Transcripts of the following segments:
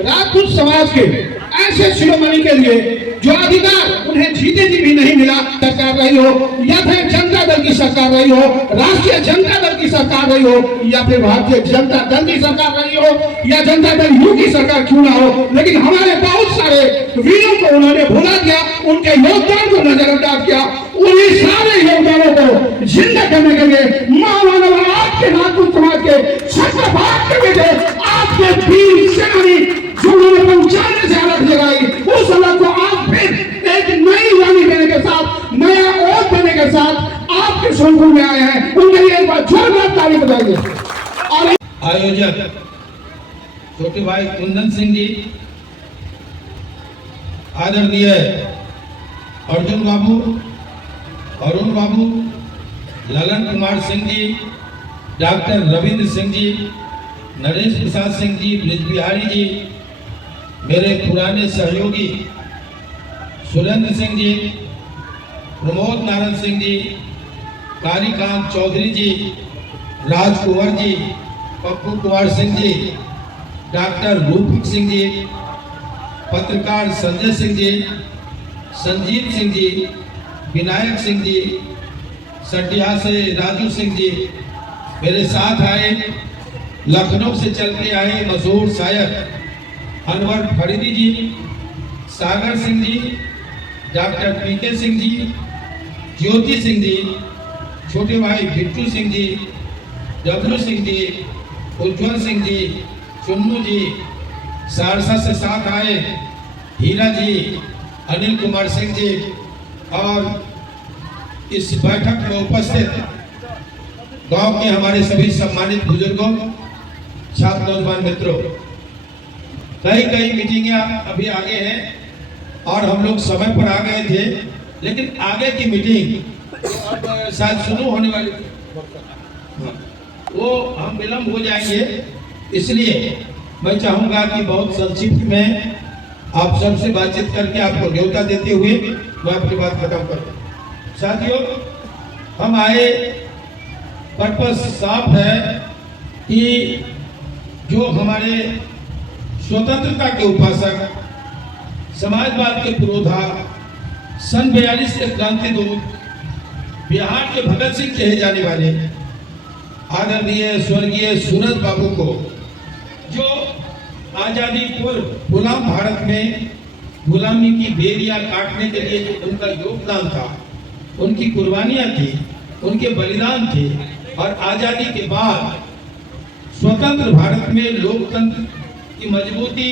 राजपूत समाज के ऐसे शिरोमणि के लिए जो अधिकार उन्हें जीते जी भी नहीं मिला, सरकार रही हो या फिर जनता दल की सरकार रही हो, राष्ट्रीय जनता दल की सरकार रही हो या फिर भारतीय जनता दल की सरकार रही हो या जनता दल यू की सरकार क्यों ना हो, लेकिन हमारे बहुत सारे वीरों को उन्होंने भुला दिया, उनके योगदान को नजरअंदाज किया। उन्हीं सारे योगदानों को जिंदा करने के लिए मानव आपके राजपूत समाज के छत्रपात के बेटे आपके वीर सेनानी जो उन्होंने 95 से अलग जगाई, उस अलग को आप फिर एक नई रानी देने के साथ, नया ओत देने के साथ आपके सोनपुर में आए हैं, उनके लिए एक बार जोरदार ताली बजाइए। और आयोजक छोटे भाई कुंदन सिंह जी, आदरणीय अर्जुन बाबू, अरुण बाबू, ललन कुमार सिंह जी, डॉक्टर रविंद्र सिंह जी, नरेश प्रसाद सिंह जी, ब्रिज बिहारी जी, मेरे पुराने सहयोगी सुरेंद्र सिंह जी, प्रमोद नारायण सिंह जी, कालीकांत चौधरी जी, राजकुंवर जी, पप्पू कुमार सिंह जी, डॉक्टर रूपक सिंह जी, पत्रकार संजय सिंह जी, संजीत सिंह जी, विनायक सिंह जी, सटिया से राजू सिंह जी, मेरे साथ आए लखनऊ से चल के आए मशहूर शायर अनवर फरीदी जी, सागर सिंह जी, डॉक्टर पीके सिंह जी, ज्योति सिंह जी, छोटे भाई बिट्टू सिंह जी, डब्लू सिंह जी, उज्जवल सिंह जी, चुन्नू जी, सहरसा से साथ आए हीरा जी, अनिल कुमार सिंह जी और इस बैठक में उपस्थित गांव के हमारे सभी सम्मानित बुजुर्गों, छात्र नौजवान मित्रों, कई मीटिंगें अभी आगे हैं और हम लोग समय पर आ गए थे, लेकिन आगे की मीटिंग शायद शुरू होने वाली वो हम विलंब हो जाएंगे, इसलिए मैं चाहूंगा कि बहुत संक्षिप्त में आप सबसे बातचीत करके आपको न्योता देते हुए मैं अपनी बात खत्म करूं। साथियों, हम आए पर्पस साफ है कि जो हमारे स्वतंत्रता के उपासक, समाजवाद के पुरोधा, सन 42 के क्रांति दूत, बिहार के भगत सिंह कहे जाने वाले आदरणीय स्वर्गीय सूरज बाबू को, जो आजादी पूर्व गुलाम भारत में गुलामी की बेड़ियां काटने के लिए जो उनका योगदान था, उनकी कुर्बानियां थी, उनके बलिदान थे, और आजादी के बाद स्वतंत्र भारत में लोकतंत्र की मजबूती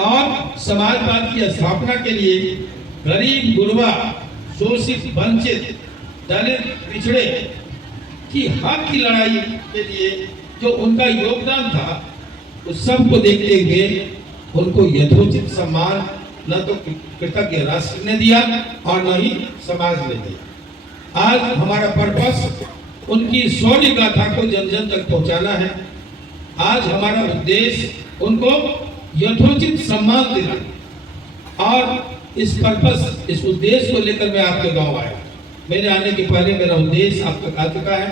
और समाजवाद की स्थापना के लिए गरीब, गुरबा, शोषित, वंचित, दलित, पिछड़े की हक की लड़ाई के लिए जो उनका योगदान था, उस सब को देखते हुए उनको यथोचित सम्मान न तो कृतज्ञ राष्ट्र ने दिया और न ही समाज ने दिया। आज हमारा पर्पस उनकी शौर्य गाथा को जन जन तक पहुंचाना है। आज हमारा उद्देश्य उनको यथोचित सम्मान देना, और इस पर्पस, इस उद्देश्य को लेकर मैं आपके गांव आया। मेरे आने के पहले मेरा उद्देश्य आप तक आ चुका है,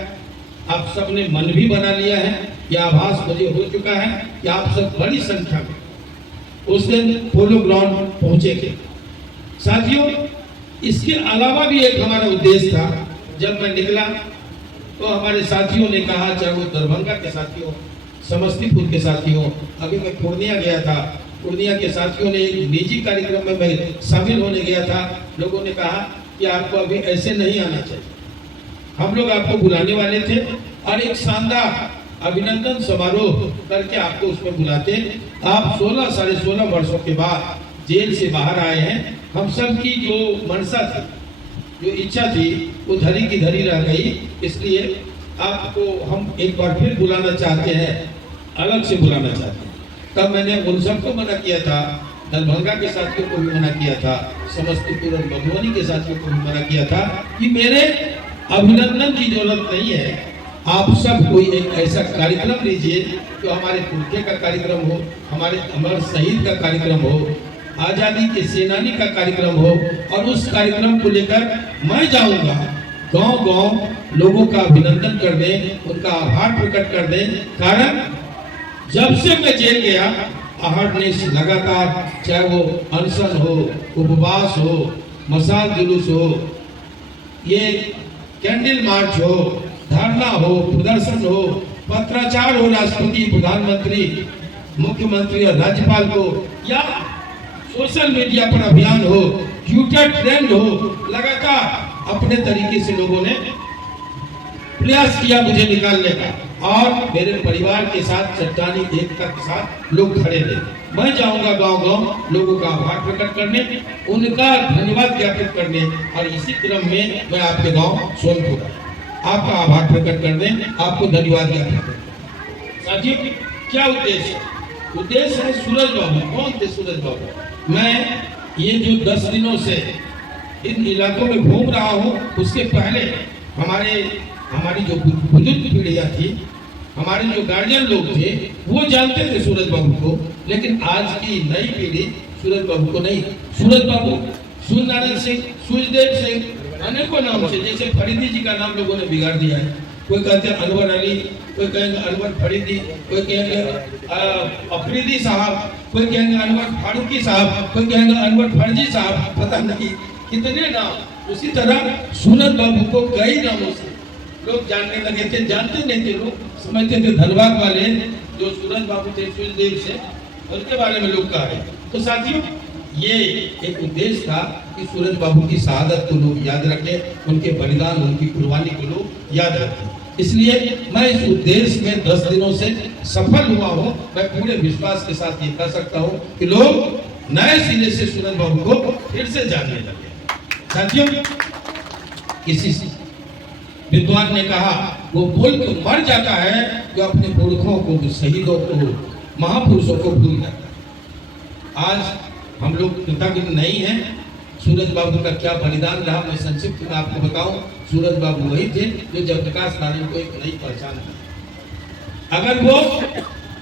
आप सबने मन भी बना लिया है, यह आभास मुझे हो चुका है कि आप सब बड़ी संख्या में उस दिन पोलो ग्राउंड पहुंचेंगे। साथियों, इसके अलावा भी एक हमारा उद्देश्य था। जब मैं निकला तो हमारे साथियों ने कहा, चाहे वो दरभंगा के साथियों, समस्तीपुर के साथियों, अभी मैं पूर्णिया गया था, पूर्णिया के साथियों ने एक निजी कार्यक्रम में मैं शामिल होने गया था। लोगों ने कहा कि आपको अभी ऐसे नहीं आना चाहिए, हम लोग आपको बुलाने वाले थे और एक शानदार अभिनंदन समारोह करके आपको उसमें बुलाते। आप 16 साढ़े 16 वर्षों के बाद जेल से बाहर आए हैं। हम सब की जो मनसा थी, जो इच्छा थी, वो धरी की धरी रह गई, इसलिए आपको हम एक बार फिर बुलाना चाहते हैं, अलग से बुलाना चाहते हैं। तब मैंने उन सबको मना किया था, दरभंगा के साथियों को भी मना किया था, समस्तीपुर और मधुबनी के साथियों को भी मना किया था कि मेरे अभिनंदन की जरूरत नहीं है। आप सब कोई एक ऐसा कार्यक्रम लीजिए जो हमारे पुरखे का कार्यक्रम हो, हमारे अमर शहीद का कार्यक्रम हो, आजादी के सेनानी का कार्यक्रम हो, और उस कार्यक्रम को लेकर मैं जाऊंगा गांव-गांव लोगों का अभिनंदन करने, उनका आभार प्रकट करने। कारण जब से मैं जेल गया अहरनेस लगातार, चाहे वो अनशन हो, उपवास हो, मसाल जुलूस हो, ये कैंडल मार्च हो, धरना हो, प्रदर्शन हो, पत्राचार हो राष्ट्रपति, प्रधानमंत्री, मुख्यमंत्री और राज्यपाल को, या सोशल मीडिया पर अभियान हो, ट्विटर ट्रेंड हो, लगातार अपने तरीके से लोगों ने प्रयास किया मुझे निकालने का, और मेरे परिवार के साथ चट्टानी एकता के साथ लोग खड़े थे। मैं जाऊंगा गांव-गांव लोगों का आभार प्रकट करने, उनका धन्यवाद ज्ञापित करने, और इसी क्रम में मैं आपके गांव सोनपुर आपका आभार प्रकट करने, आपको धन्यवाद ज्ञापित करने। साथियों, क्या उद्देश्य? उद्देश्य है सूरज बाबू। कौन थे सूरज बाबू? मैं ये जो 10 दिनों से इन इलाकों में घूम रहा हूँ, उसके पहले हमारी जो बुजुर्ग पीढ़ियाँ थी, हमारे जो गार्जियन लोग थे, वो जानते थे सूरज बाबू को, लेकिन आज की नई पीढ़ी सूरज बाबू को नहीं। सूरज बाबू, सूर्यनारायण सिंह, सूर्यदेव सिंह, अनेकों नाम से, जैसे फरीदी जी का नाम लोगों ने बिगाड़ दिया है। कोई कहते हैं अनवर अली, कोई कहेंगे अनवर फरीदी, कोई कहेंगे अफरीदी साहब, कोई कहेंगे अनवर फारूकी साहब, कोई कहेंगे अनवर फर्जी साहब, पता नहीं कितने नाम। उसी तरह सूरज बाबू को कई नामों से लोग जानने लगे थे। जानते नहीं थे लोग, समझते थे धनबाद वाले जो सूरज बाबू थे सूर्यदेव से, उनके बारे में लोग कह रहे। तो साथियों, ये एक उद्देश्य था कि सूरज बाबू की शहादत को लोग याद रखें, उनके बलिदान, उनकी कुर्बानी को लोग याद रखें। इसलिए मैं इस उद्देश्य में 10 दिनों से सफल हुआ हूँ। मैं पूरे विश्वास के साथ ये कह सकता हूँ कि लोग नए सिरे से सूरज बाबू को फिर से जानने लगे। साथियों, किसी विद्वान ने कहा, वो बोल के मर जाता है जो अपने पुरखों को, शहीदों को, महापुरुषों को भूल जाता है। आज हम लोग कृतज्ञ नहीं हैं। सूरज बाबू का क्या बलिदान रहा, मैं संक्षिप्त में आपको बताऊं। सूरज बाबू वही थे जो जयप्रकाश नारायण को एक नई पहचान दी। अगर वो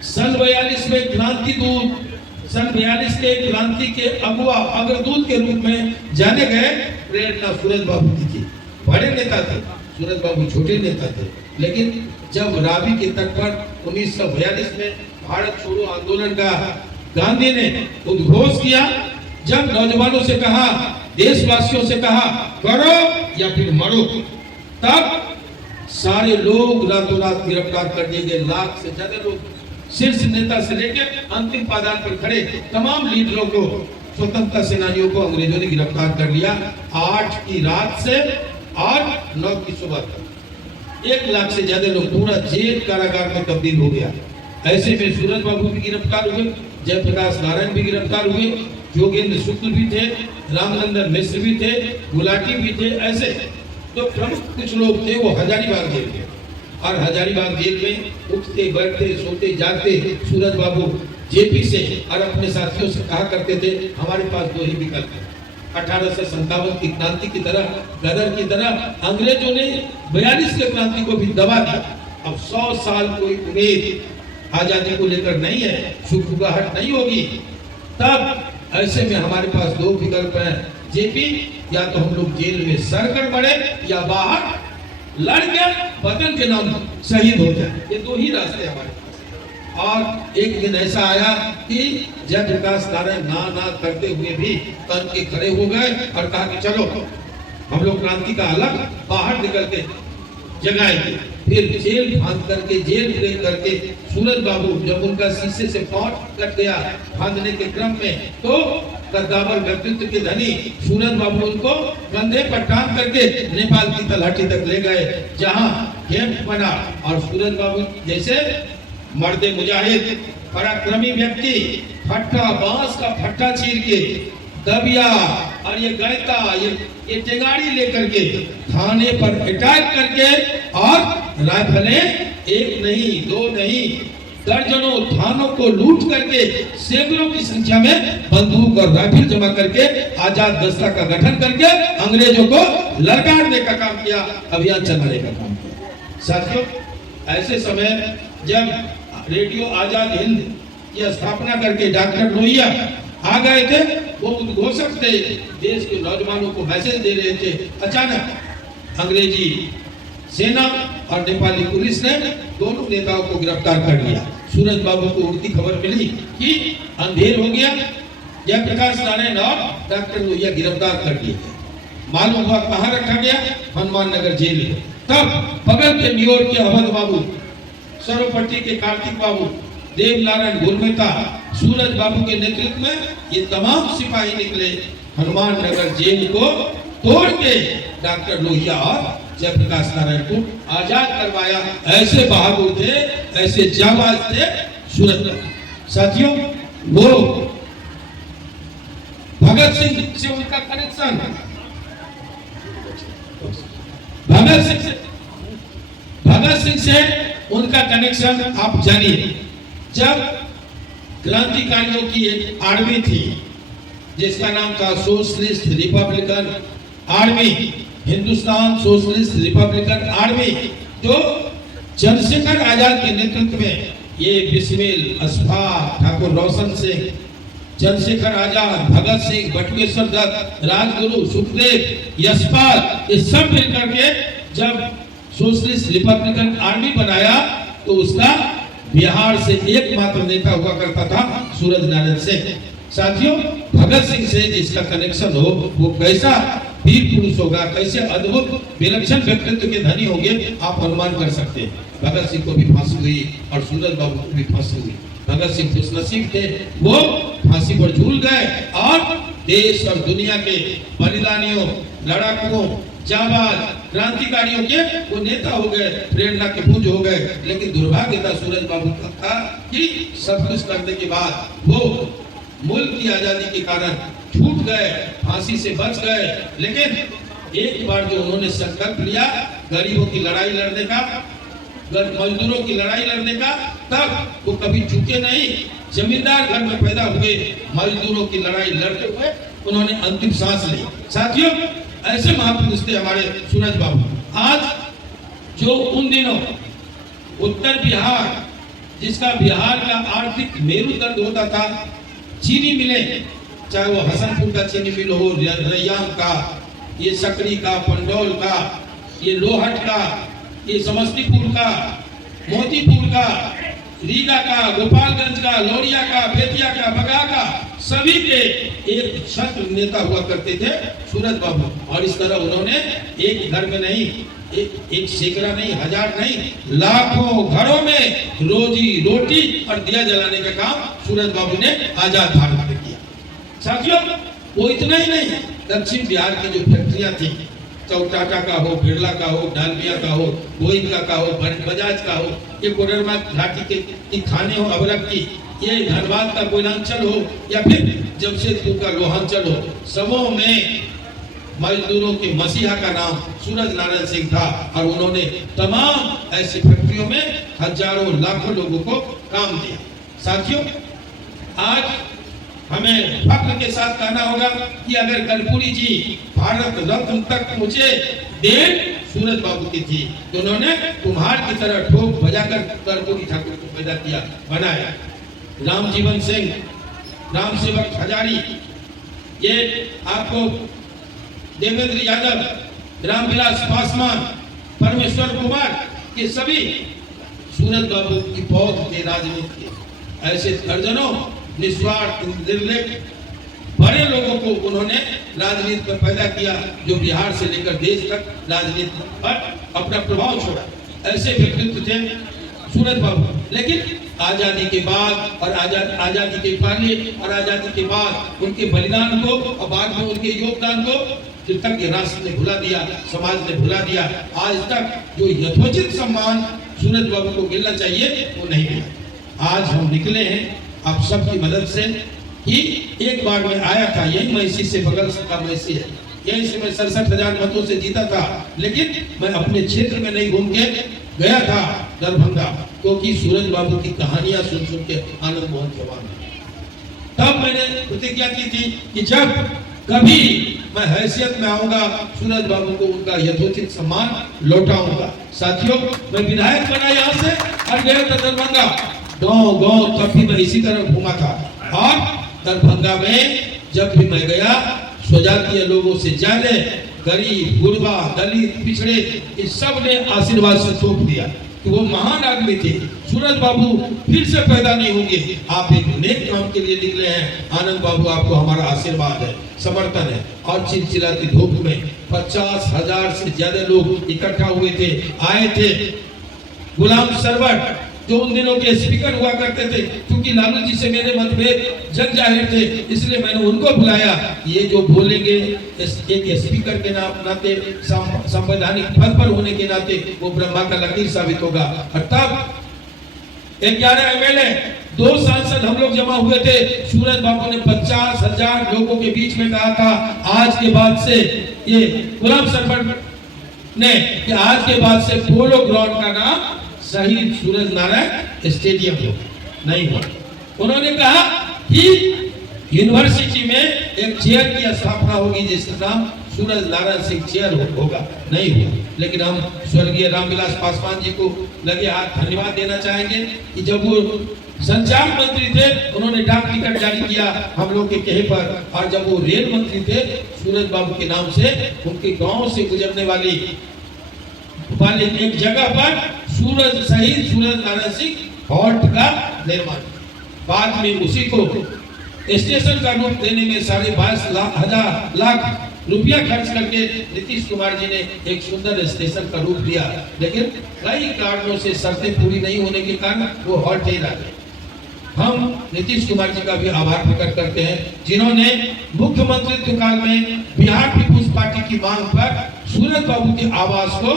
सन 42 में क्रांति दूत, सन 42 के क्रांति के अगुआ, अग्रदूत के रूप में जाने गए, प्रेरणा सूरज बाबू की थी। बड़े नेता थे सूरज बाबू, छोटे नेता थे, लेकिन जब रावी के तट पर 1942 में भारत छोड़ो आंदोलन का गांधी ने उद्घोष किया, जब नौजवानों से कहा, देशवासियों से कहा, करो या फिर मरो, तब सारे लोग रातों रात गिरफ्तार कर दिए गए। लाख से ज्यादा लोग, शीर्ष नेता से लेकर अंतिम पायदान पर खड़े तमाम लीडरों को, स्वतंत्रता सेनानियों को अंग्रेजों ने गिरफ्तार कर लिया। 8 की रात से और 9 की सुबह तक 1 लाख से ज्यादा लोग, पूरा जेल कारागार में तब्दील हो गया। ऐसे में सूरज बाबू भी गिरफ्तार हुए, जयप्रकाश नारायण भी गिरफ्तार हुए, योगेंद्र शुक्ल भी थे, रामचंद्र मिश्र भी थे, गुलाटी भी थे। ऐसे जो प्रमुख कुछ लोग थे वो हजारीबाग जेल में, और हजारीबाग जेल में उठते बैठते सोते जागते सूरज बाबू जेपी से और अपने साथियों से कहा करते थे, हमारे पास 2 ही विकल्प है। 1857 की क्रांति की तरह, गदर की तरह अंग्रेजों ने 42 के क्रांति को भी दबा दिया। अब 100 साल कोई उम्मीद आजादी को लेकर नहीं है, सुखगाहट नहीं होगी। तब ऐसे में हमारे पास 2 विकल्प हैं, जेपी, या तो हम लोग जेल में सड़ कर मरे, या बाहर लड़ के वतन के नाम शहीद हो जाए। ये 2 ही रास्ते हमारे पास। और एक दिन ऐसा आया कि जयप्रकाश नारायण ना करते हुए भी तन के खड़े हो गए और कहा कि चलो हम लोग क्रांति का अलग बाहर निकल के जगाएंगे। फिर जेल फांद करके, जेल ब्रेक करके सूरज बाबू, जब उनका शीशे से पांव कट गया फांदने के क्रम में, तो कद्दावर व्यक्तित्व के धनी सूरज बाबू उनको कंधे पर टांग करके नेपाल की तलहटी तक ले गए, जहां कैंप बना। और सूरज बाबू जैसे मर्दे मुजाहिद, पराक्रमी व्यक्ति, फट्टा, बांस का फट्टा चीर के, दबिया और ये गैता, ये टेंगाड़ी लेकर के थाने पर अटैक करके, और राइफलें 1 नहीं 2 नहीं दर्जनों थानों को लूट करके, सैकड़ों की संख्या में बंदूक और राइफल जमा करके आजाद दस्ता का गठन करके अंग्रेजों को ललकारने का काम किया, अभियान चलाने का काम किया। साथियों, ऐसे समय जब रेडियो आजाद हिंद की स्थापना करके डॉक्टर लोहिया आ गए थे, वो उद्घोषक थे, देश के नौजवानों को मैसेज दे रहे थे। अचानक अंग्रेजी सेना और नेपाली पुलिस ने दोनों नेताओं को गिरफ्तार कर लिया। सूरज बाबू को उड़ती खबर मिली कि अंधेर हो गया, जयप्रकाश नारायण और डॉक्टर लोहिया गिरफ्तार कर लिए गए। मालूम हुआ कहाँ रखा गया? हनुमान नगर जेल में। तब बगल के न्यूयॉर्क के अवध बाबू, सरोपट्टी के कार्तिक बाबू, देवनारायण गुरमेता, सूरज बाबू के नेतृत्व में ये तमाम सिपाही निकले। हनुमान नगर जेल को तोड़ के डॉक्टर लोहिया और जयप्रकाश नारायण को आजाद करवाया। ऐसे बहादुर थे, ऐसे जाबाज थे सूरज बाबू। साथियों, वो भगत सिंह से उनका कनेक्शन, भगत सिंह से उनका कनेक्शन आप जानिए। जब क्रांतिकारियों की एक आर्मी थी जिसका नाम था socialist Republican army, Hindustan socialist Republican army, तो चंद्रशेखर आजाद के नेतृत्व में ये बिस्मिल, अशफाक, ठाकुर रोशन सिंह, चंद्रशेखर आजाद, भगत सिंह, बटुकेश्वर दत्त, राजगुरु, सुखदेव, यशपाल, ये सब मिलकर के जब सोशलिस्ट रिपब्लिकन आर्मी बनाया तो उसका बिहार से एकमात्र नेता हुआ करता था सूरज नारायण सिंह। साथियों, भगत सिंह से जिसका कनेक्शन हो वो कैसा वीर पुरुष होगा, कैसे अद्भुत विलक्षण व्यक्तित्व के धनी होंगे, आप अनुमान कर सकते हैं। भगत सिंह को भी फांसी हुई और सूरज बाबू को भी फांसी हुई। भगत सिंह खुशनसीब थे, वो फांसी पर झूल गए और देश और दुनिया के बलिदानियों, लड़ाकुओं, जाबाज, क्रांतिकारियों के वो नेता हो गए, प्रेरणा के पुंज हो गए। लेकिन दुर्भाग्य था सूरज बाबू का था कि सब कुछ करने के बाद वो मुल्क की आजादी के कारण छूट गए, फांसी से बच गए। लेकिन एक बार जो उन्होंने संकल्प लिया गरीबों की लड़ाई लड़ने का, मजदूरों की लड़ाई लड़ने का, तब वो कभी चूके नहीं। जमींदार घर में पैदा हुए, मजदूरों की लड़ाई लड़ते हुए उन्होंने अंतिम सांस ली। साथियों, ऐसे महापुरुष थे हमारे सूरज बाबू। आज जो उन दिनों उत्तर बिहार, जिसका बिहार का आर्थिक मेरुदंड होता था, चीनी मिलें, चाहे वो हसनपुर का चीनी मिल हो, रैयाम का, ये सकरी का, पंडौल का, ये लोहट का, ये समस्तीपुर का, मोतीपुर का, रीगा का, गोपालगंज का, लौरिया का, बेतिया का, बगा का, सभी के एक छत्र नेता हुआ करते थे सूरज बाबू। और इस तरह उन्होंने एक घर में नहीं, एक सैकड़ा नहीं, हजार नहीं, लाखों घरों में रोजी रोटी और दिया जलाने का काम सूरज बाबू ने आजाद भारत में किया। साथियों, वो इतना ही नहीं, दक्षिण बिहार की जो फैक्ट्रियां थी, टाटा का हो, बिरला का हो, डालमिया का हो, गोइंका का हो, बजाज का हो, ये कोडरमा घाटी के खाने हो, अबरक की, ये धनबाद का कोयलांचल हो, या फिर जमशेदपुर का लोहांचल हो, सबों में मजदूरों के मसीहा का नाम सूरज नारायण सिंह था। और उन्होंने तमाम ऐसी फैक्ट्रियों में हजारों लाखों लोगों को काम दिया। साथियों, आज हमें फख्र के साथ कहना होगा कि अगर कर्पूरी जी भारत रत्न तक पहुंचे, देन सूरज बाबू की थी। तो उन्होंने कुम्हार की तरह ठोक बजाकर कर्पूरी ठाकुर को पैदा किया, बनाया। राम जीवन सिंह, राम सेवक हजारी, ये आपको देवेंद्र यादव, रामविलास पासवान, परमेश्वर कुमार, ये सभी सूरज बाबू की पौध के राजनीति के ऐसे दर्जनों निस्वार्थ निर्लेप बड़े लोगों को उन्होंने राजनीति में पैदा किया, जो बिहार से लेकर देश तक राजनीति पर अपना प्रभाव छोड़ा। ऐसे व्यक्तित्व थे सूरज बाबू। लेकिन आजादी के बाद और आजादी के पहले और आजादी के बाद उनके बलिदान को और बाद में उनके योगदान को जब तक ये राष्ट्र ने भुला दिया, समाज ने भुला दिया, आज तक जो यथोचित सम्मान सूरज बाबू को मिलना चाहिए वो नहीं मिला। आज हम निकले हैं आप सबकी मदद से कि एक बार मैं आया था, यही मैसी से, बगल का मैसी है, यहीं से मैं 67,000 मतों से जीता था। लेकिन मैं अपने क्षेत्र में नहीं घूम के गया था दरभंगा, क्योंकि सूरज बाबू की कहानियां सुन सुन के आनंद मोहन जवान। तब मैंने प्रतिज्ञा की थी कि जब कभी मैं हैसियत में आऊंगा, सूरज बाबू को उनका यथोचित सम्मान लौटाऊंगा। साथियों, मैं विधायक बना यहाँ से और गया था दरभंगा, गाँव तब भी मैं इसी तरह घूमा था। और दरभंगा में जब भी मैं गया, स्वजातीय लोगों से ज्यादा गरीब, गुरबा, दलित, पिछड़े, इस सब ने आशीर्वाद से थोप दिया। कि वो महान आदमी थे। सूरज बाबू फिर से पैदा नहीं होंगे। आप एक नेक काम के लिए निकले हैं। आनंद बाबू, आपको हमारा आशीर्वाद है, समर्थन है। और चिलचिलाती धूप में 50,000 से ज्यादा लोग इकट्ठा हुए थे, आए थे। गुलाम सरवर जो उन दिनों के स्पीकर हुआ करते थे, क्योंकि लालू जी से मेरे मतभेद जग जाहिर थे, इसलिए मैंने उनको बुलाया। ये जो बोलेंगे एक स्पीकर के नाते, संवैधानिक पद पर होने के नाते वो ब्रह्मा का लकीर साबित होगा। और तब 11 एमएलए, 2 सांसद हम लोग जमा हुए थे। सूरज बाबू ने 50,000 लोगों के बीच में कहा था, आज के बाद से ये गुलाम सरवर ने कि आज के बाद से पोलो ग्राउंड का नाम शहीद सूरज नारायण स्टेडियम हो नहीं हुआ। उन्होंने कहा कि यूनिवर्सिटी में एक चेयर की स्थापना होगी जिसका नाम सूरज नारायण सिंह चेयर होगा, नहीं हुआ। लेकिन हम स्वर्गीय रामविलास पासवान जी को लगे हाथ धन्यवाद देना चाहेंगे कि जब वो संचार मंत्री थे, उन्होंने डाक टिकट जारी किया हम लोग के कहे पर। और जब वो रेल मंत्री थे, सूरज बाबू के नाम से उनके गांव से गुजरने वाली एक जगह पर शहीद सूरज नारायण सिंह हॉल्ट का निर्माण। बाद में उसी को स्टेशन का रूप देने में 22.5 लाख रुपया खर्च करके नीतीश कुमार जी ने एक सुंदर स्टेशन का रूप दिया। लेकिन कई कारणों से शर्तें पूरी नहीं होने के कारण वो हॉल्ट ही रह गए। हम नीतीश कुमार जी का भी आभार प्रकट करते हैं, जिन्होंने मुख्यमंत्री काल में बिहार पीपुल्स पार्टी की मांग पर सूरज बाबू के आवास को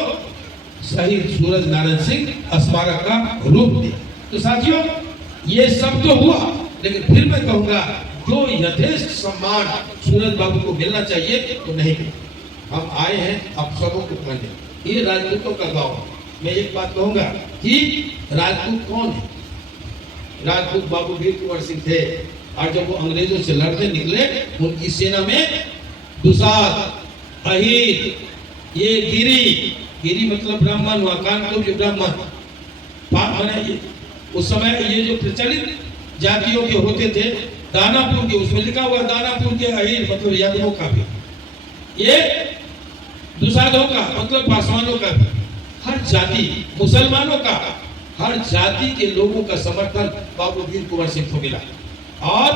शहीद सूरज नारायण सिंह स्मारक का रूप दिया। तो साथियों, ये सब तो हुआ, लेकिन फिर मैं कहूंगा जो यथेष्ट सम्मान सूरज बाबू को मिलना चाहिए तो नहीं मिला। हम आए हैं आप सबों को कहने, ये राजपूतों का गांव है। मैं एक बात कहूंगा कि राजपूत कौन है? राजपूत बाबू वीर कुंवर सिंह थे। और जब वो अंग्रेजों से लड़ने निकले, उनकी सेना में दुसाध, अहिर, ये गिरी मतलब ब्राह्मण हुआ, कानपुर जो ब्राह्मण उस समय ये जो प्रचलित जातियों के होते थे, दानापुर के, उसमें लिखा हुआ दानापुर के अहिर मतलब यादवों का भी, ये दुसाधों का मतलब पासवानों का भी, हर जाति, मुसलमानों का, हर जाति के लोगों का समर्थन बाबू वीर कुंवर सिंह को मिला। और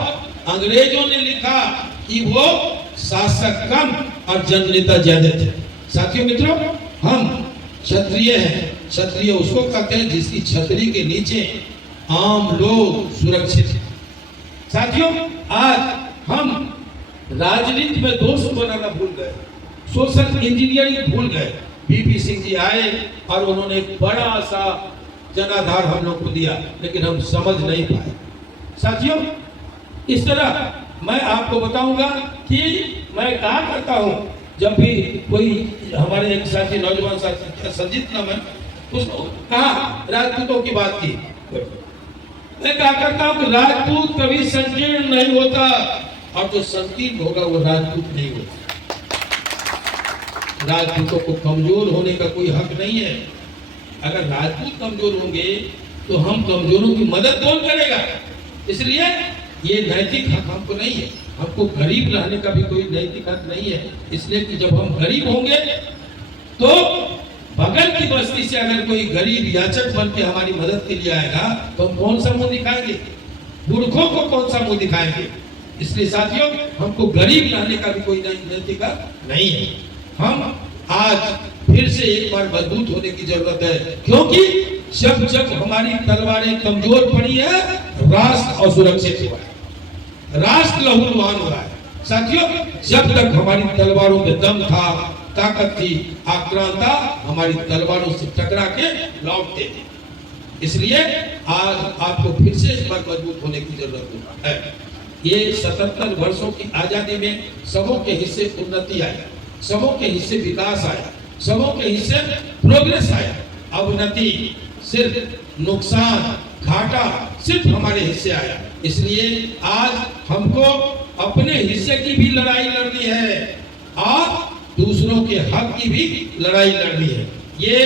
अंग्रेजों ने लिखा कि वो शासक कम और जननेता ज्यादा थे। साथियों मित्रों, हम क्षत्रिय हैं। क्षत्रिय उसको कहते हैं जिसकी छतरी के नीचे आम लोग सुरक्षित हैं। साथियों, आज हम राजनीति में दोस्त बनाना भूल गए, सोशल इंजीनियरिंग भूल गए। बीपी सिंह जी आए और उन्होंने एक बड़ा सा जनाधार हम लोग को दिया, लेकिन हम समझ नहीं पाए। साथियों, इस तरह मैं आपको बताऊंगा कि मैं कहा करता हूं, जब भी कोई हमारे एक साथी, नौजवान साथी संजीत नाम है, उसको कहा राजपूतों की बात की, मैं कहा करता हूं कि राजपूत कभी संकीर्ण नहीं होता, और जो संकीर्ण होगा वो राजपूत नहीं होता। राजपूतों को कमजोर होने का कोई हक नहीं है। अगर राजपूत कमजोर होंगे तो हम कमजोरों की मदद कौन करेगा? इसलिए ये नैतिक हक हमको नहीं है। हमको गरीब रहने का भी कोई नैतिक हक नहीं है। इसलिए कि जब हम गरीब होंगे तो बगल की बस्ती से अगर कोई गरीब याचक बन के हमारी मदद के लिए आएगा तो हम कौन सा मुंह दिखाएंगे? मूर्खों को कौन सा मुंह दिखाएंगे? इसलिए साथियों, हमको गरीब रहने का भी कोई नैतिक हक नहीं है। हम आज फिर से एक बार मजबूत होने की जरूरत है, क्योंकि जब जब हमारी तलवारें कमजोर पड़ी है, राष्ट्र असुरक्षित हुआ है, राष्ट्र लहूलुहान हुआ है। साथियों, जब तक हमारी तलवारों में दम था, ताकत थी, आक्रांता हमारी तलवारों से टकरा के लौटते थे। इसलिए आज आपको फिर से इस बार मजबूत होने की जरूरत है। ये 77 वर्षों की आजादी में सबों के हिस्से उन्नति आई, सबों के हिस्से विकास आया, सबों के हिस्से प्रोग्रेस आया। अवनति सिर्फ, नुकसान, घाटा सिर्फ हमारे हिस्से आया। इसलिए आज हमको अपने हिस्से की भी लड़ाई लड़नी है और दूसरों के हक की भी लड़ाई लड़नी है। ये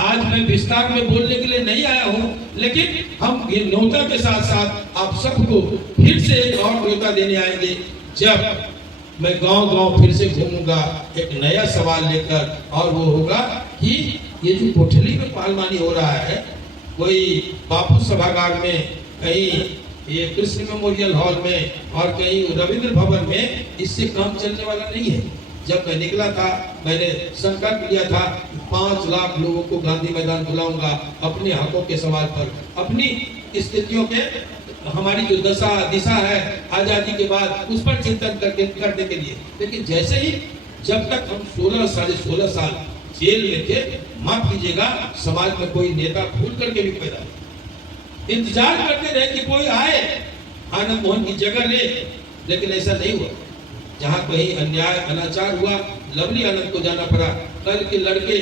आज मैं विस्तार में बोलने के लिए नहीं आया हूँ, लेकिन हम ये न्योता के साथ साथ आप सबको फिर से एक और न्योता देने आएंगे। जब मैं गांव-गांव फिर से घूमूंगा एक नया सवाल लेकर, और वो होगा कि ये जो कोठली में पालमानी हो रहा है, कोई बापू सभागार में, कहीं ये कृष्ण मेमोरियल हॉल में और कहीं रविंद्र भवन में, इससे काम चलने वाला नहीं है। जब मैं निकला था, मैंने संकल्प लिया था 5 लाख लोगों को गांधी मैदान बुलाऊंगा अपने हकों के सवाल पर, अपनी स्थितियों के, हमारी जो दिशा है आजादी के बाद, उस पर चिंतन करने के लिए। लेकिन जैसे ही, जब तक हम 16 साल जेल में थे, माफ कीजिएगा, समाज में कोई नेता भूल करके भी पैदा नहीं, इंतजार करते रहे कि कोई आए आनंद मोहन की जगह ले, लेकिन ऐसा नहीं हुआ। जहां कहीं अन्याय अनाचार हुआ, लवली आनंद को जाना पड़ा, कल के लड़के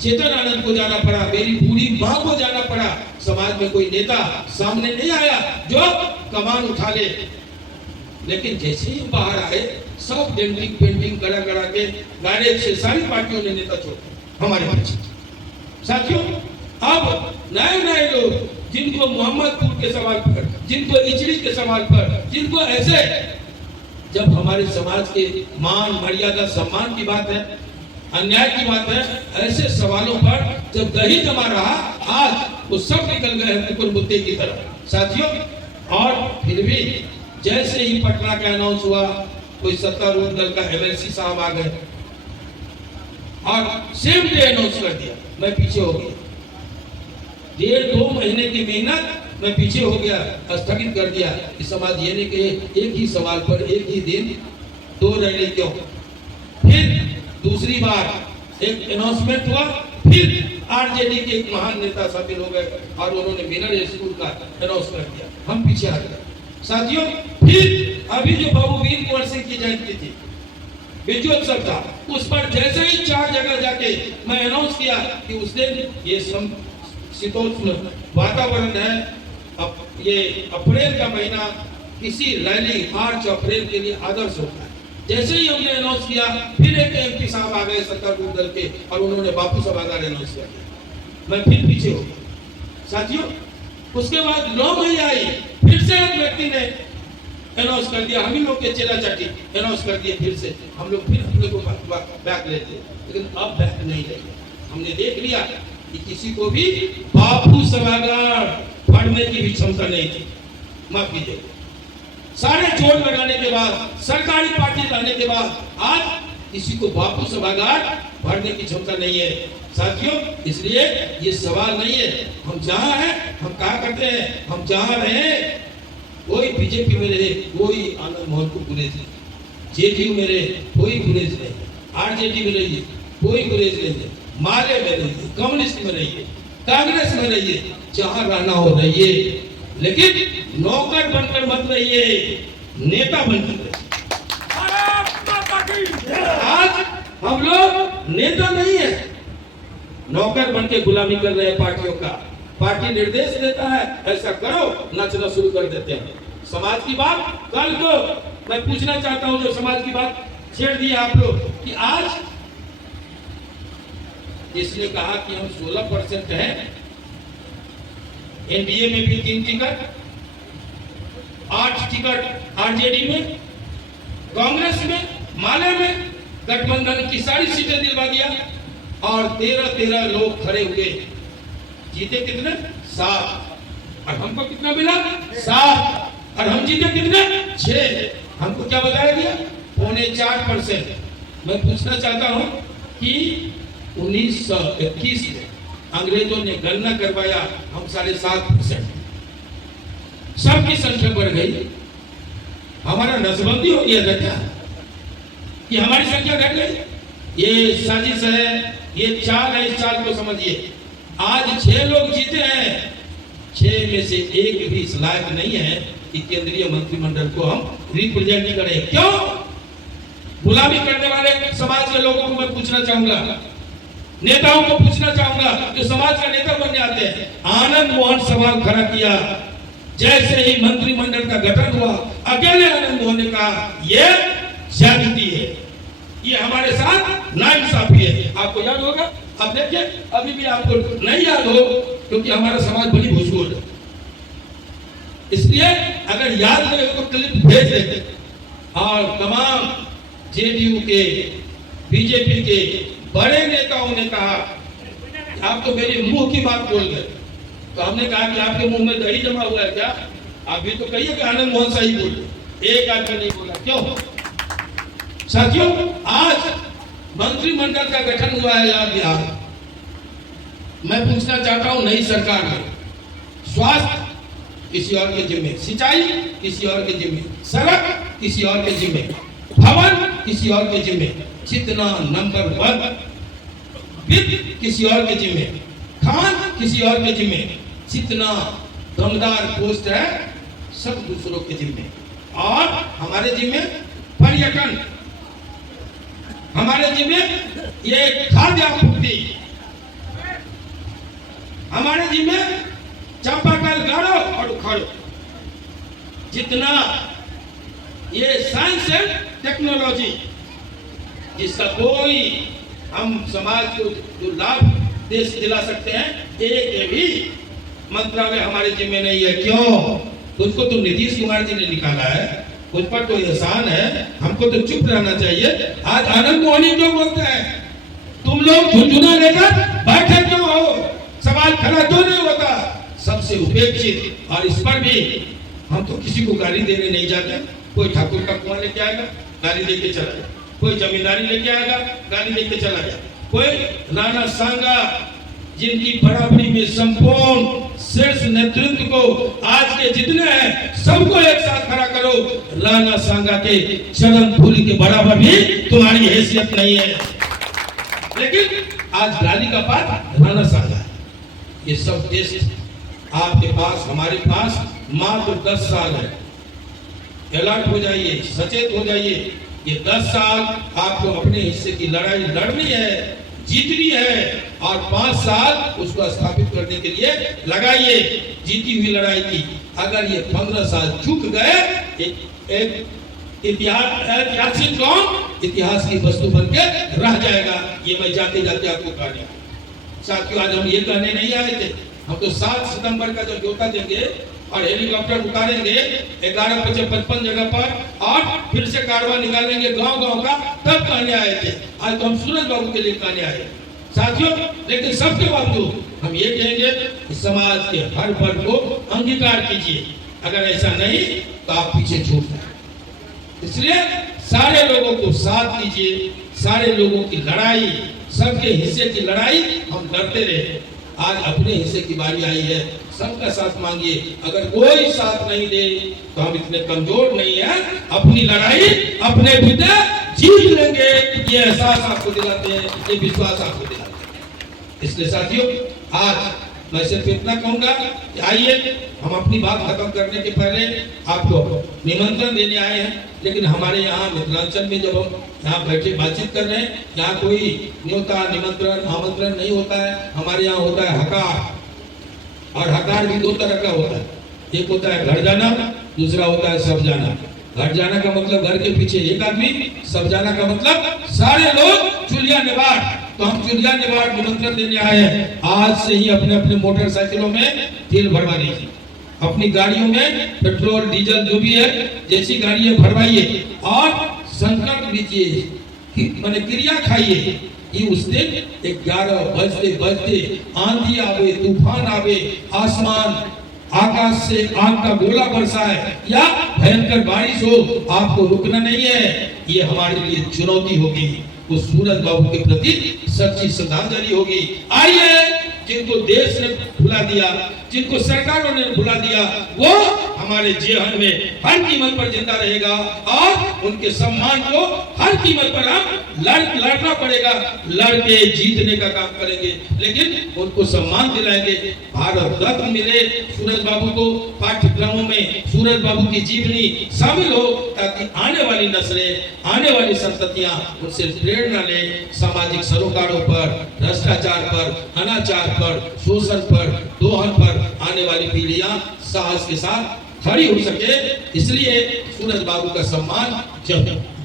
चेतन आनंद को जाना पड़ा, मेरी बूढ़ी मां को जाना पड़ा। समाज में कोई नेता सामने नहीं आया जो कमान उठा ले। लेकिन जैसे ही बाहर आए, सब डेंटिंग पेंटिंग करा के गाने से सारी पार्टियों ने नेता छोड़ा हमारे पीछे। साथियों, अब नए लोग, जिनको मोहम्मदपुर के सवाल पर, जिनको इचड़ी के सवाल पर, जिनको ऐसे, जब हमारे समाज के मान मर्यादा सम्मान की बात है, अन्याय की बात है, ऐसे सवालों पर जब दही जमा रहा, आज वो सब निकल गए हैं मुद्दे की तरफ। साथियों, और फिर भी जैसे ही पटना का अनाउंस हुआ, कोई सत्तारूढ़ दल का एमएलसी साहब आ गए और सेम डे अनाउंस कर दिया। मैं पीछे हो गया, 1.5-2 महीने की मेहनत मैं पीछे हो गया, स्थगित कर दिया कि समाज ये नहीं कहे एक ही सवाल पर एक ही दिन 2 रैली क्यों। फिर दूसरी बार एक अनाउंसमेंट हुआ, फिर आरजेडी के एक महान नेता शामिल हो गए और उन्होंने मिनर स्कूल का अनाउंस कर दिया, हम पीछे आ गए। साथियों, फिर अभी जो बाबू वीर कुंवर सिंह की जयंती थी, विजयोत्सव था, उस पर जैसे ही 4 जगह जाके मैं अनाउंस किया कि उस दिन ये शीतोष्ण वातावरण है, अब ये अप्रैल का महीना किसी रैली मार्च अप्रैल के लिए आदर्श होता है। जैसे ही हमने अनाउंस किया, फिर एक एमपी साहब आ गए सत्तारूढ़ दल के और उन्होंने बापू सभागार अनाउंस किया, मैं फिर पीछे हो गया। साथियों, उसके बाद 9 मई आई, फिर से एक व्यक्ति ने अनाउंस कर दिया, हम ही लोग के चेला चाटी अनाउंस कर दिए, फिर से हम लोग फिर अपने को बैक लेते, लेकिन अब बैक नहीं लेंगे। हमने देख लिया कि किसी को भी बापू सभागार पढ़ने की भी क्षमता नहीं थी। माफ कीजिए, सारे जोर लगाने के बाद, सरकारी पार्टी लाने के बाद, आज किसी को बापू सभागार भरने की क्षमता नहीं है। साथियों, इसलिए ये सवाल नहीं है, हम जहां हैं, हम क्या करते हैं, हम जहां रहे, कोई बीजेपी में रहे, कोई आनंद मोहन को गुरेज नहीं, जेडीयू में रहे, कोई गुरेज नहीं, आरजेडी में रहिए, कोई गुरेज नहीं, माले में रहिए, कम्युनिस्ट में रहिए, कांग्रेस में रहिए, जहां रहना हो रहिए, लेकिन नौकर बनकर मत रहिए, नेता बनकर रहिए। आज हम लोग नेता नहीं है, नौकर बन के गुलामी कर रहे हैं पार्टियों का। पार्टी निर्देश देता है ऐसा करो, नचना शुरू कर देते हैं। समाज की बात कल को मैं पूछना चाहता हूं, जो समाज की बात छेड़ दी आप लोग, कि आज इसने कहा कि हम 16% हैं, एनडीए में भी 3 टिकट, 8 टिकट आरजेडी में, कांग्रेस में, माले में गठबंधन की सारी सीटें दिलवा दिया और 13 लोग खड़े हुए, जीते कितने? 7, और हमको कितना मिला? 7, और हम जीते कितने? 6। हमको क्या बताया गया? 4.25%। मैं पूछना चाहता हूं कि 1921 में अंग्रेजों ने गणना करवाया, हम 7.5%, सबकी संख्या बढ़ गई, हमारा नसबंदी हो गया था क्या कि हमारी संख्या घट गई? ये साजिश है, ये चाल है, इस चाल को समझिए। आज 6 लोग जीते हैं, 6 में से एक भी इस लायक नहीं है कि केंद्रीय मंत्रिमंडल को हम रिप्रेजेंट करें। क्यों? गुलामी करने वाले समाज के लोगों को मैं पूछना चाहूंगा, नेताओं को पूछना चाहूंगा जो समाज का नेता बनने आते हैं। आनंद मोहन सवाल खड़ा किया, जैसे ही मंत्रिमंडल का गठन हुआ, अकेले आनंद मोहन ने कहा ये ज्यादती है, ये हमारे साथ नाइंसाफी है। आपको याद होगा, आप देखिए, अभी भी आपको नहीं याद हो क्योंकि हमारा समाज बड़ी भूसुल है, इसलिए अगर याद रहे तो क्लिप भेज देते। और तमाम जेडीयू के, बीजेपी के बड़े नेताओं ने कहा आप तो मेरी मुंह की बात बोल गए, तो हमने कहा कि आपके मुंह में दही जमा हुआ है क्या? आप भी तो कहिए कि आनंद मोहन सही बोले, एक आदमी नहीं बोला। क्यों साथियों, आज मंत्रिमंडल का गठन हुआ है यहाँ बिहार। मैं पूछना चाहता हूं, नई सरकार में स्वास्थ्य किसी और के जिम्मे, सिंचाई किसी और के जिम्मे, सड़क किसी और के जिम्मे, भवन किसी और के जिम्मे, जितना नंबर 1 वित्त किसी और के जिम्मे, खान किसी और के जिम्मे, जितना दमदार पोस्ट है सब दूसरों के जिम्मे। और हमारे जिम्मे पर्यटन, हमारे जिम्मे ये खाद्य आपूर्ति, हमारे जिम्मे चापाकल गाड़ो और उखाड़ो। जितना ये साइंस एंड टेक्नोलॉजी, जिसका कोई हम समाज को जो लाभ देश दिला सकते हैं, एक भी मंत्रालय हमारे जिम्मे नहीं है। क्यों? उसको तो नीतीश कुमार जी ने निकाला है, उस पर तो एहसान है, हमको तो चुप रहना चाहिए। आज आनंद मोहन क्यों बोलते हैं? तुम लोग झुंझुना लेकर बैठे क्यों हो? सवाल खड़ा क्यों नहीं होता? सबसे उपेक्षित। और इस पर भी हम तो किसी को गाली देने नहीं जाते। कोई ठाकुर का कुआं लेके आएगा, गाली देके चला जाए, कोई जमींदारी लेके आएगा, गाली देके चला जाए, कोई राणा सांगा जिनकी बराबरी में संपूर्ण शीर्ष नेतृत्व को आज के जितने हैं सबको एक साथ खड़ा करो, राणा सांगा के चरण धूलि के बराबर भी तुम्हारी हैसियत नहीं है। लेकिन आज गाली का पात्र राणा सांगा है। ये सब देश आपके पास, हमारे पास मात्र 10 साल है। अलर्ट हो जाइए, सचेत हो जाइए। ये 10 साल आपको अपने हिस्से की लड़ाई लड़नी है, जीतनी है, और 5 साल उसको स्थापित करने के लिए लगाइए जीती हुई लड़ाई की। अगर ये 15 साल चूक गए, एक ऐतिहासिक कौम इतिहास की वस्तु बन के रह जाएगा। ये मैं जाते जाते आपको कहने साथियों, आज हम ये कहने नहीं आए थे। हम तो 7 सितंबर का जब न्योता देंगे और हेलीकॉप्टर उतारेंगे 11:55 जगह पर और फिर से कारवां निकालेंगे गांव-गांव का, तब कहने आए थे। आज तो हम सूरज बाबू के लिए कहने आए साथियों। लेकिन सबके बावजूद हम ये कहेंगे कि समाज के हर वर्ग को अंगीकार कीजिए। अगर ऐसा नहीं तो आप पीछे छूट जाए। इसलिए सारे लोगों को साथ कीजिए। सारे लोगों की लड़ाई, सबके हिस्से की लड़ाई हम लड़ते रहे। आज अपने हिस्से की बारी आई है, सबका साथ मांगिए। अगर कोई साथ नहीं दे तो हम इतने कमजोर नहीं हैं, अपनी लड़ाई अपने भीतर जीत लेंगे। ये एहसास आपको दिलाते हैं, ये विश्वास आपको दिलाते हैं। इसलिए साथियों, आज मैं सिर्फ इतना कहूंगा कि आइए, हम अपनी बात खत्म करने के पहले आपको निमंत्रण देने आए हैं। लेकिन हमारे यहाँ मिथिलांचल में जब हम यहाँ बैठे बातचीत कर रहे हैं, यहाँ कोई न्योता, निमंत्रण, आमंत्रण नहीं होता है। हमारे यहाँ होता है हकार। और हकार भी 2 तरह का होता है। एक होता है घर जाना, दूसरा होता है सब जाना। घर जाना का मतलब घर के पीछे एक आदमी, सब जाना का मतलब सारे लोग चुलिया निवाड़। तो हम चुलिया निवाड़ निमंत्रण देने आए हैं। आज से ही अपने अपने मोटरसाइकिलों में तेल भरवा लीजिए, अपनी गाड़ियों में पेट्रोल डीजल जो भी है जैसी गाड़ी है भरवाइए, और संकल्प लीजिए, माने क्रिया खाइए कि उस दिन 11 बजते आंधी आवे, तूफान आवे, आसमान आकाश से आग का गोला बरसाए या भयंकर बारिश हो, आपको रुकना नहीं है। ये हमारे लिए चुनौती होगी। वो सूरज बाबू के प्रति सच्ची श्रद्धांजलि होगी। आइए, जिनको देश ने भुला दिया, जिनको सरकारों ने भुला दिया, वो हमारे जीवन में हर कीमत पर जिंदा रहेगा, और उनके सम्मान को हर कीमत पर हम लड़ना पड़ेगा। लड़के जीतने का काम करेंगे, लेकिन उनको सम्मान दिलाएंगे। भारत रत्न मिले सूरज बाबू को, पाठ्यक्रमों में सूरज बाबू की जीवनी शामिल हो, ताकि आने वाली नस्लें, आने वाली संततियां उनसे प्रेरणा ले। सामाजिक सरोकारों पर, भ्रष्टाचार पर, अनाचार पर, शोषण पर, दोहन पर आने वाली पीढ़ियां साहस के साथ खड़ी हो सके। इसलिए सूरज बाबू का सम्मान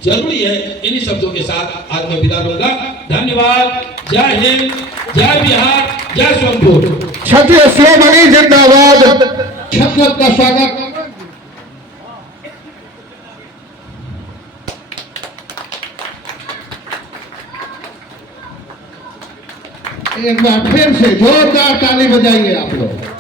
जरूरी है। इन्हीं शब्दों के साथ आज मैं विदा लूंगा। धन्यवाद। जय हिंद, जय बिहार, जय सोनपुर। क्षत्रिय शिरोमणि जिंदाबाद। क्षत्रिय का स्वागत। एक बार फिर से जोरदार ताली बजाइए आप लोग।